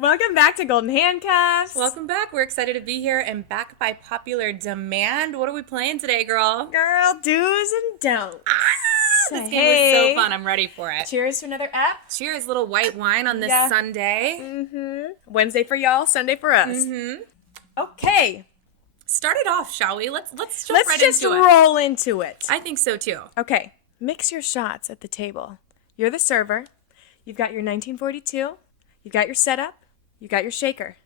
Welcome back to Golden Handcuffs. Welcome back. We're excited to be here and back by popular demand. What are we playing today, girl? Girl, do's and don'ts. This game was so fun. I'm ready for it. Cheers to another app. Cheers, little white wine on this Sunday. Wednesday for y'all, Sunday for us. Okay. Start it off, shall we? Let's jump right into it. Let's just roll into it. I think so, too. Okay. Mix your shots at the table. You're the server. You've got your 1942. You've got your setup. You got your shaker.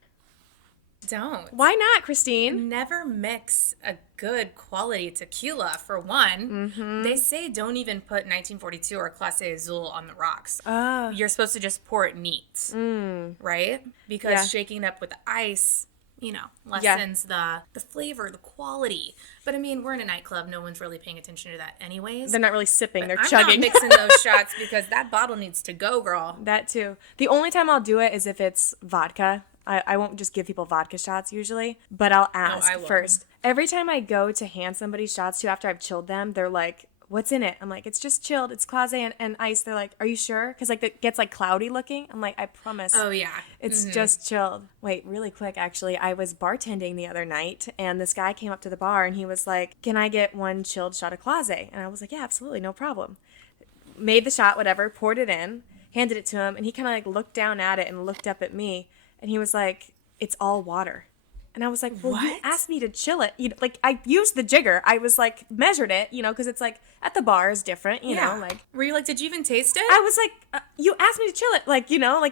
Don't. Why not, Christine? Never mix a good quality tequila, for one. They say don't even put 1942 or Clase Azul on the rocks. You're supposed to just pour it neat, right? Because shaking it up with ice, lessens the flavor, the quality. But I mean, we're in a nightclub. No one's really paying attention to that anyways. They're not really sipping. They're I'm chugging. not mixing those shots because that bottle needs to go, girl. That too. The only time I'll do it is if it's vodka. I won't just give people vodka shots usually, but I'll ask first. Every time I go to hand somebody shots to after I've chilled them, they're like, what's in it? I'm like, it's just chilled. It's Clase and ice. They're like, are you sure? Because it gets cloudy looking. I'm like, I promise. Oh, yeah. It's just chilled. Wait, really quick, actually. I was bartending the other night, and this guy came up to the bar, and he was like, can I get one chilled shot of Clase? And I was like, yeah, absolutely, no problem. Made the shot, whatever, poured it in, handed it to him, and he kind of looked down at it and looked up at me, and he was like, it's all water. And I was like, well, you asked me to chill it. I used the jigger. I was measured it, because it's at the bar is different, you know. Were you did you even taste it? I was like, you asked me to chill it.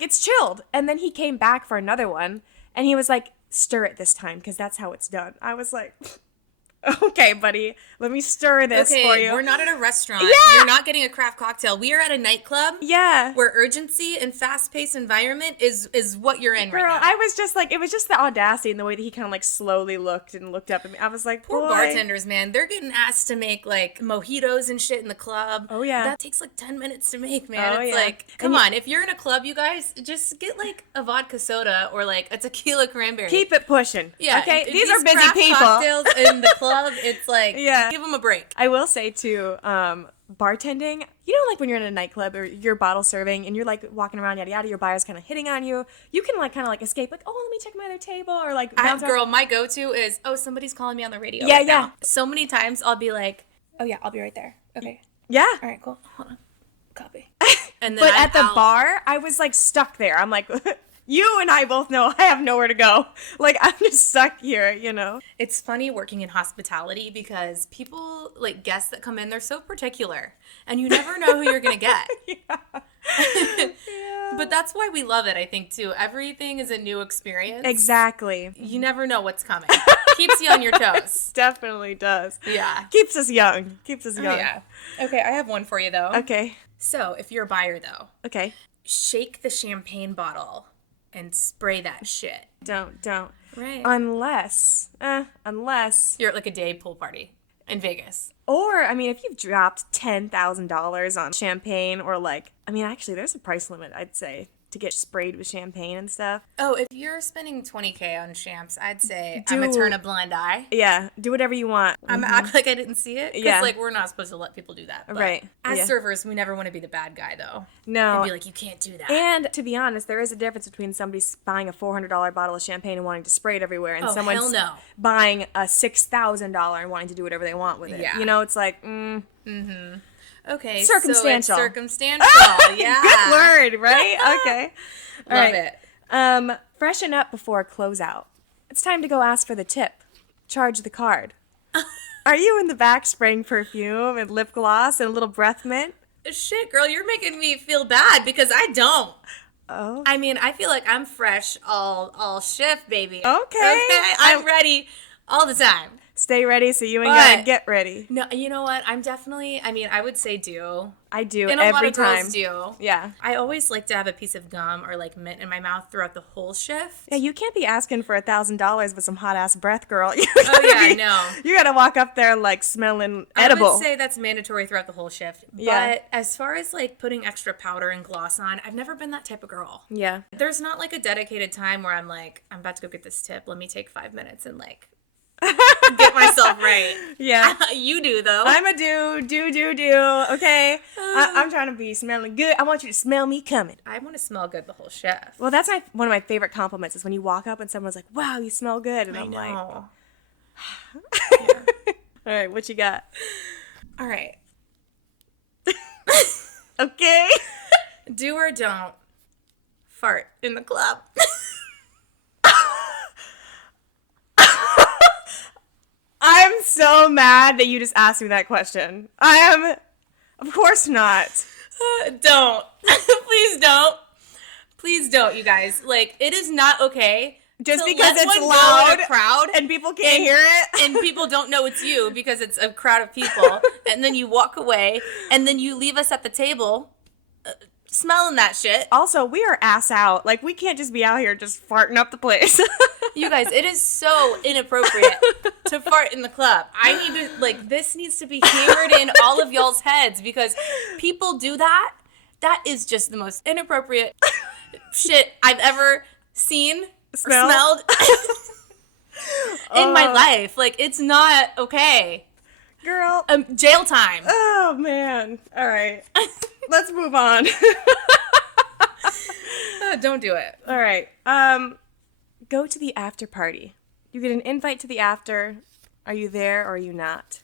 It's chilled. And then he came back for another one, and he was like, stir it this time, because that's how it's done. I was like, okay, buddy, let me stir this for you. We're not at a restaurant. Yeah. You're not getting a craft cocktail. We are at a nightclub. Yeah. Where urgency and fast-paced environment is what you're in right now. I was just it was just the audacity and the way that he kind of slowly looked up at me. I was like, poor bartenders, man. They're getting asked to make mojitos and shit in the club. Oh, yeah. That takes 10 minutes to make, man. Oh, It's come on. If you're in a club, you guys, just get a vodka soda or a tequila cranberry. Keep it pushing. Yeah. Okay? These are busy people. Cocktails in the club, it's give them a break. I will say too, bartending, when you're in a nightclub or you're bottle serving and you're walking around yada yada, your buyer's kind of hitting on you, you can escape, oh, let me check my other table, or girl, my go-to is, oh, somebody's calling me on the radio. Yeah, right yeah. now. So many times I'll be like, oh yeah, I'll be right there. Okay. Yeah. All right, cool. Hold on. Copy. And then but at the bar, I was stuck there. I'm like, you and I both know I have nowhere to go. I'm just stuck here, It's funny working in hospitality because people, guests that come in, they're so particular. And you never know who you're going to get. Yeah. But that's why we love it, I think, too. Everything is a new experience. Exactly. You never know what's coming. Keeps you on your toes. Definitely does. Yeah. Keeps us young. Oh, yeah. Okay, I have one for you, though. Okay. So, if you're a buyer, though. Okay. Shake the champagne bottle and spray that shit. Don't. Right. Unless you're at a day pool party in Vegas. Or, if you've dropped $10,000 on champagne or actually there's a price limit, I'd say, to get sprayed with champagne and stuff. Oh, if you're spending $20K on champs, I'd say I'm gonna turn a blind eye. Yeah, do whatever you want. I'm gonna act like I didn't see it. Because, we're not supposed to let people do that. But right. As servers, we never want to be the bad guy, though. No. And be like, you can't do that. And, to be honest, there is a difference between somebody buying a $400 bottle of champagne and wanting to spray it everywhere and someone's buying a $6,000 and wanting to do whatever they want with it. Yeah. It's Okay, circumstantial. So it's circumstantial. Yeah. Good word, right? Okay. All Love right. it. Freshen up before closeout. It's time to go ask for the tip. Charge the card. Are you in the back spraying perfume and lip gloss and a little breath mint? Shit, girl, you're making me feel bad because I don't. Oh. I feel like I'm fresh all shift, baby. Okay. I'm ready all the time. Stay ready so you ain't gotta get ready. No, you know what? I'm definitely, I would say do. I do and every a lot of time. Girls do. Yeah. I always like to have a piece of gum or mint in my mouth throughout the whole shift. Yeah, you can't be asking for $1,000 with some hot ass breath, girl. You gotta walk up there smelling edible. I would say that's mandatory throughout the whole shift. Yeah. But as far as putting extra powder and gloss on, I've never been that type of girl. Yeah. There's not a dedicated time where I'm I'm about to go get this tip. Let me take 5 minutes and get myself right. Yeah. You do, though. I'm a do. Okay? I'm trying to be smelling good. I want you to smell me coming. I want to smell good the whole shift. Well, that's one of my favorite compliments is when you walk up and someone's like, wow, you smell good. And I'm like, yeah. all right, what you got? All right. Okay. Do or don't fart in the club. I'm so mad that you just asked me that question. Of course not. Don't. Please don't. Please don't, you guys. Like, it is not okay. Just to because let it's one loud go in a crowd and people can't hear it. and people don't know it's you because it's a crowd of people. And then you walk away and then you leave us at the table smelling that shit. Also, we are ass out. Like, we can't just be out here just farting up the place. You guys, it is so inappropriate to fart in the club. I need to, like, this needs to be hammered in all of y'all's heads because people do that. That is just the most inappropriate shit I've ever seen or smelled in my life. Like, it's not okay. Girl. Jail time. Oh, man. All right. Let's move on. Don't do it. All right. Go to the after party. You get an invite to the after. Are you there or are you not?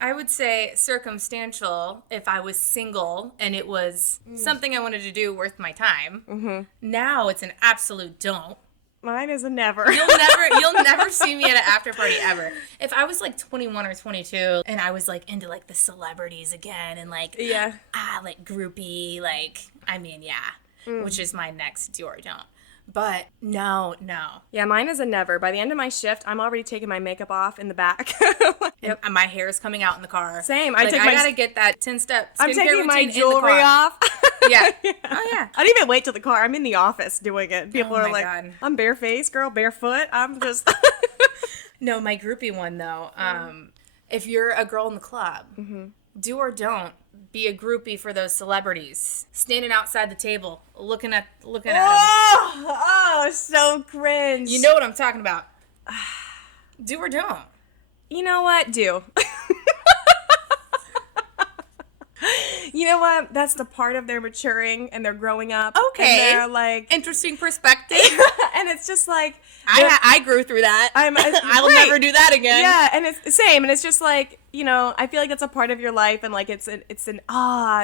I would say circumstantial if I was single and it was something I wanted to do worth my time. Mm-hmm. Now it's an absolute don't. Mine is a never. You'll never see me at an after party ever. If I was like 21 or 22 and I was like into like the celebrities again and like like groupie, like which is my next do or don't. But no. Yeah, mine is a never. By the end of my shift, I'm already taking my makeup off in the back. Yep. And my hair is coming out in the car. Same. I gotta get that 10-step skincare I'm taking my routine jewelry off. Yeah. Oh yeah. I didn't even wait till the car. I'm in the office doing it. People are like, God. I'm barefaced, girl, barefoot. I'm just. No, my groupie one though. If you're a girl in the club, do or don't be a groupie for those celebrities. Standing outside the table, looking at them. Oh, so cringe. You know what I'm talking about. Do or don't. You know what? Do. You know what? That's the part of their maturing and they're growing up. Okay. And they're like... Interesting perspective. And it's just like... I grew through that. I'll never do that again. Yeah, and it's the same. And it's just like, you know, I feel like that's a part of your life and like it's an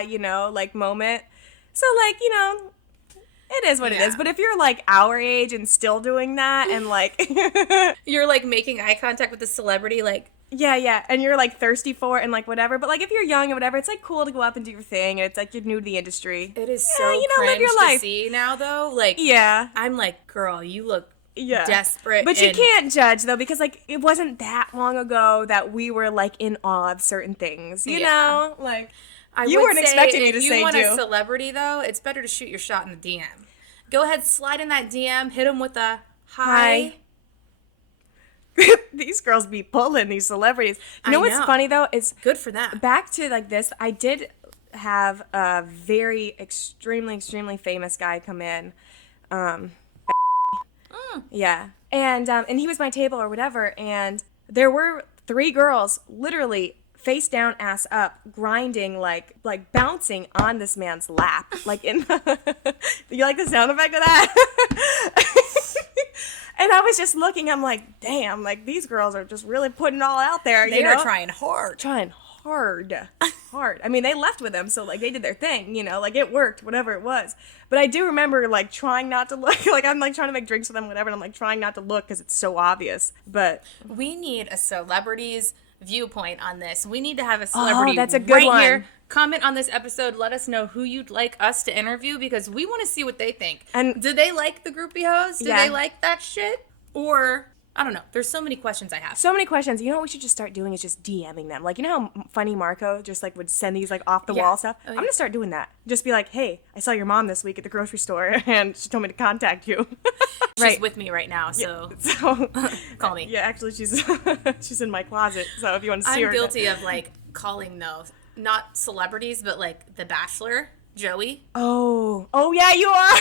you know, like moment. So like, you know, it is what it is. But if you're like our age and still doing that and like... You're like making eye contact with the celebrity like... Yeah, and you're like thirsty for it and like whatever. But like if you're young and whatever, it's like cool to go up and do your thing. And it's like you're new to the industry. It is so cringe live your life. To see now though. Like I'm like, girl, you look desperate. But you can't judge though because like it wasn't that long ago that we were like in awe of certain things. You know, like you weren't expecting me to say do. If you want a celebrity though, it's better to shoot your shot in the DM. Go ahead, slide in that DM, hit them with a hi. These girls be pulling these celebrities. You know what's funny though? It's good for them. Back to like this, I did have a very extremely famous guy come in. Yeah. And he was my table or whatever, and there were 3 girls literally face down, ass up, grinding, like bouncing on this man's lap. Like in the, you like the sound effect of that? And I was just looking, I'm like, damn, like these girls are just really putting it all out there. They are trying hard. Hard. I mean, they left with him, so like they did their thing, you know, like it worked, whatever it was. But I do remember like trying not to look, like I'm like trying to make drinks with them, whatever, and I'm like trying not to look because it's so obvious. But we need a celebrity's viewpoint on this. We need to have a celebrity that's a good one. Here. Comment on this episode. Let us know who you'd like us to interview because we want to see what they think. And do they like the groupie hoes? Do they like that shit? Or I don't know. There's so many questions I have. So many questions. You know what we should just start doing is just DMing them. Like, you know how funny Marco just like would send these like off the wall stuff? I'm going to start doing that. Just be like, hey, I saw your mom this week at the grocery store and she told me to contact you. She's with me right now, so call me. Yeah, actually she's in my closet. So if you want to see her. I'm guilty of like calling those, not celebrities, but like The Bachelor. Joey. Oh yeah, you are.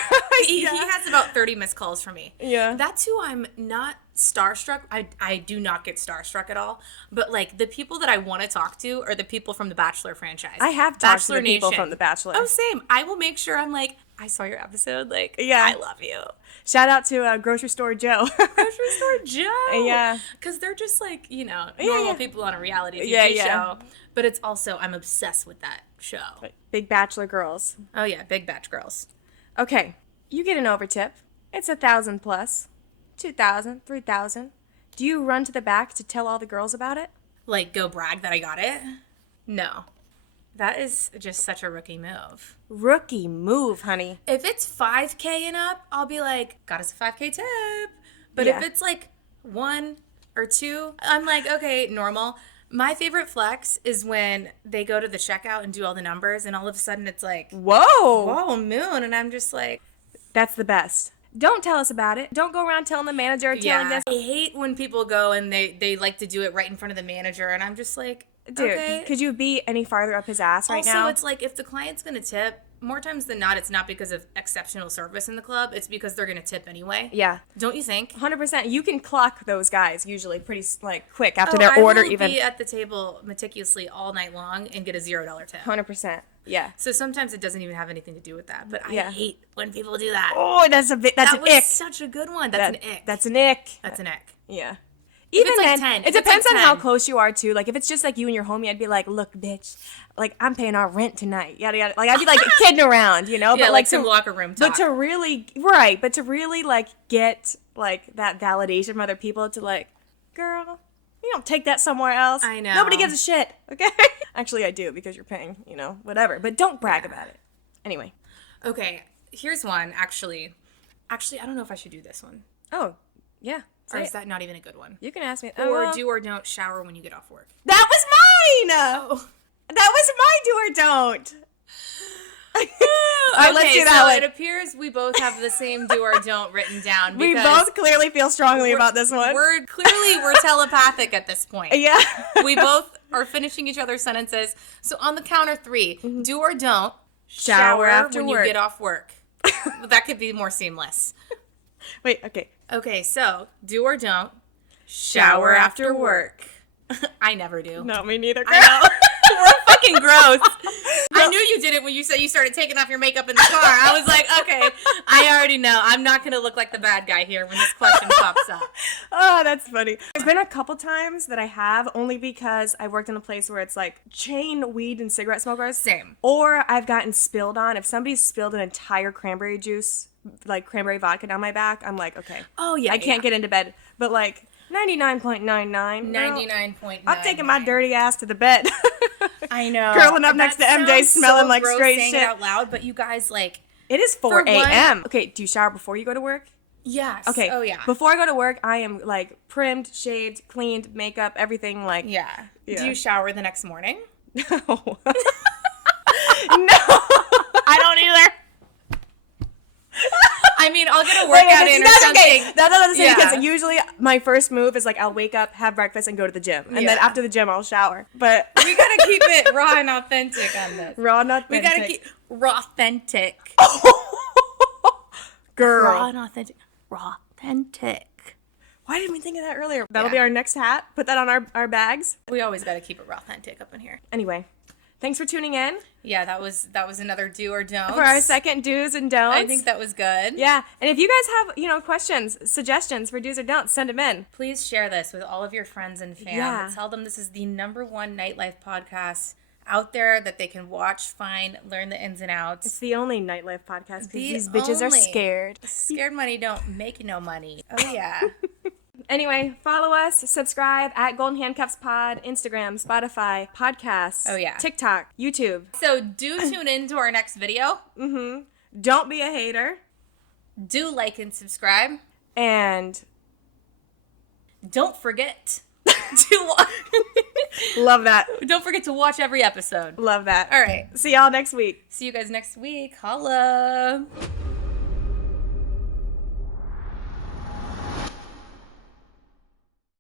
He has about 30 missed calls from me. Yeah. That's who I'm not starstruck. I do not get starstruck at all. But like the people that I want to talk to are the people from the Bachelor franchise. I have talked to the people from the Bachelor. Oh, same. I will make sure I'm like, I saw your episode. Like, yeah, I love you. Shout out to Grocery Store Joe. Grocery Store Joe. Yeah. Because they're just like, you know, normal people on a reality TV show. But it's also, I'm obsessed with that show. Big Bachelor girls. Oh, yeah. Big Batch girls. Okay. You get an overtip. It's 1,000 plus. 2,000, 3,000. Do you run to the back to tell all the girls about it? Like, go brag that I got it? No. That is just such a rookie move. Rookie move, honey. If it's 5K and up, I'll be like, got us a 5K tip. But if it's like 1 or 2, I'm like, okay, normal. My favorite flex is when they go to the checkout and do all the numbers, and all of a sudden it's like, whoa, moon. And I'm just like, that's the best. Don't tell us about it. Don't go around telling the manager or telling this. I hate when people go and they like to do it right in front of the manager, and I'm just like, dude, okay. Could you be any farther up his ass right now? Also, it's like if the client's going to tip, more times than not, it's not because of exceptional service in the club. It's because they're going to tip anyway. Yeah. Don't you think? 100%. You can clock those guys usually pretty like quick after their order. I will be at the table meticulously all night long and get a $0 tip. 100%. Yeah. So sometimes it doesn't even have anything to do with that. But I hate when people do that. Oh, that's an ick. That was such a good one. That's an ick. That's an ick. That's an ick. Yeah. Even Even like then, 10. it depends on how close you are too. Like if it's just like you and your homie, I'd be like, "Look, bitch, like I'm paying our rent tonight." Yada yada. Like I'd be like kidding around, you know. Yeah, but like some locker room talk. But to really, like get like that validation from other people to like, girl, you don't take that somewhere else. I know. Nobody gives a shit. Okay. Actually, I do because you're paying. You know, whatever. But don't brag about it. Anyway. Okay. Here's one. Actually, I don't know if I should do this one. Oh, yeah. Or is that not even a good one? You can ask me. Or do or don't shower when you get off work. That was mine! Oh. That was my do or don't. All right, let's do that so one. it appears we both have the same do or don't written down. We both clearly feel strongly about this one. We're telepathic at this point. Yeah. We both are finishing each other's sentences. So on the count of 3, do or don't Shower after when work. you get off work. That could be more seamless. Wait, okay. Okay, so do or don't shower after work. I never do. No, me neither. I know. We're fucking gross. I knew you did it when you said you started taking off your makeup in the car. I was like, okay, I already know. I'm not going to look like the bad guy here when this question pops up. Oh, that's funny. There's been a couple times that I have, only because I worked in a place where it's like chain weed and cigarette smokers. Same. Or I've gotten spilled on. If somebody spilled an entire cranberry juice, like cranberry vodka down my back, I'm like, okay. Oh, yeah. I can't get into bed. But like 99.99. 99.9. I'm taking my dirty ass to the bed. I know. Curling up next to MJ, smelling like gross straight saying shit. It out loud, but you guys like. It is 4 a.m. Okay, do you shower before you go to work? Yes. Okay. Oh yeah. Before I go to work, I am like primed, shaved, cleaned, makeup, everything like. Yeah. Do you shower the next morning? No. No. I don't either. I mean, I'll get a workout in or something. Okay. That's what I'm saying, Yeah. because usually my first move is like I'll wake up, have breakfast, and go to the gym. And then after the gym, I'll shower. But we gotta keep it raw and authentic on this. Raw and authentic. We gotta keep raw authentic. Girl. Raw and authentic. Raw authentic. Why didn't we think of that earlier? That'll be our next hat. Put that on our bags. We always gotta keep it raw authentic up in here. Anyway, thanks for tuning in. Yeah, that was another do or don't. For our second do's and don'ts. I think that was good. Yeah, and if you guys have, questions, suggestions for do's or don'ts, send them in. Please share this with all of your friends and fam. Yeah. Tell them this is the #1 nightlife podcast out there that they can watch, find, learn the ins and outs. It's the only nightlife podcast because these bitches are scared. Scared money don't make no money. Oh, yeah. Anyway, follow us, subscribe at Golden Handcuffs Pod, Instagram, Spotify, podcasts. Oh, yeah. TikTok, YouTube. So do tune in to our next video. Mm-hmm. Don't be a hater. Do like and subscribe. And don't forget to watch. Love that. Don't forget to watch every episode. Love that. All right. See y'all next week. See you guys next week. Holla.